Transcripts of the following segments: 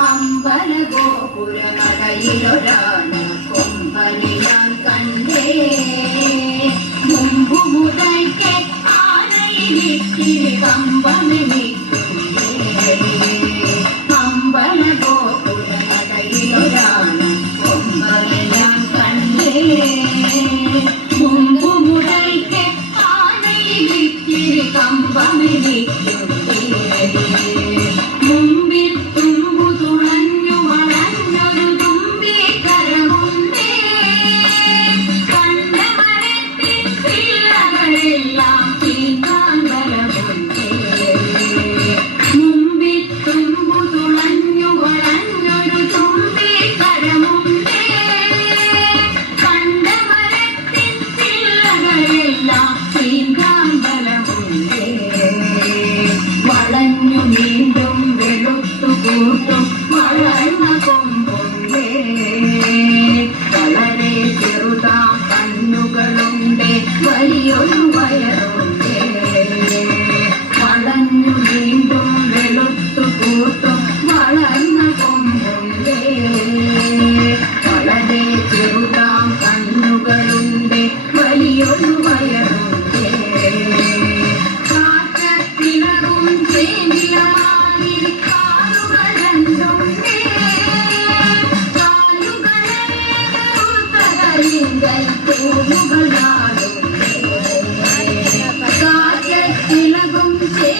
അമ്പലഗോപുര ഗോപുരമടയിലൊരാണ് കൊമ്പനി ഞാൻ കണ്ടേ. മുമ്പു മുതൽക്ക് ആനയിൽ കമ്പമെനിക്കും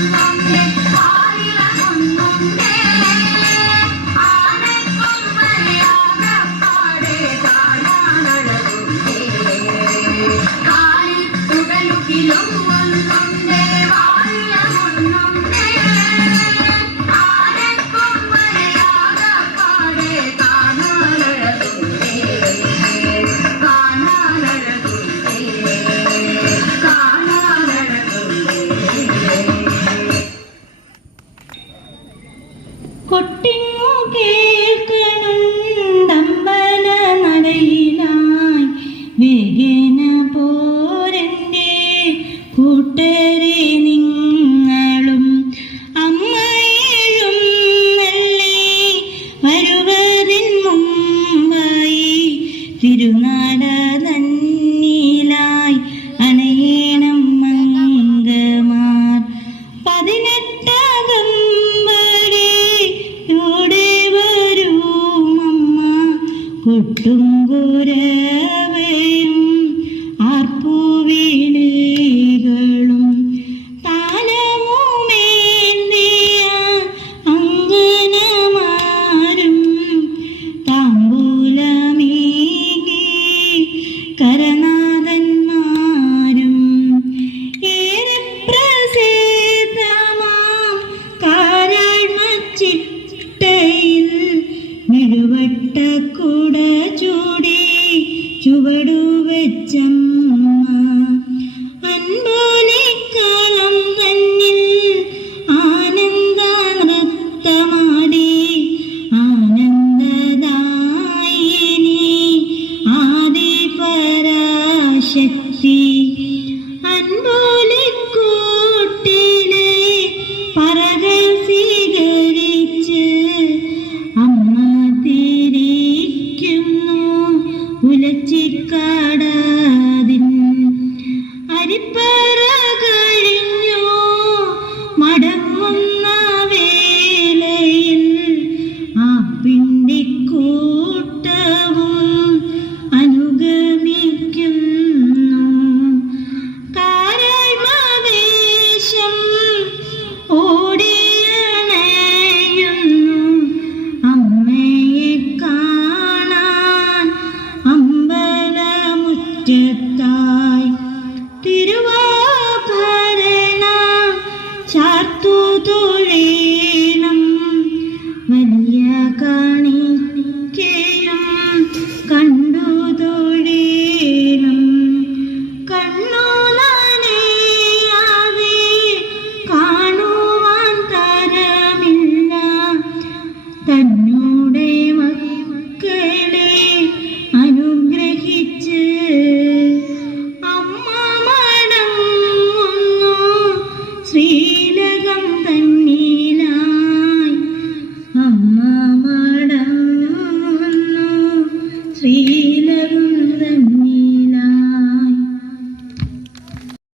Amém. കൊട്ടിങ്ങോ കേ കുട്ടുംകുരവ ചുവടുവെച്ചമ്മ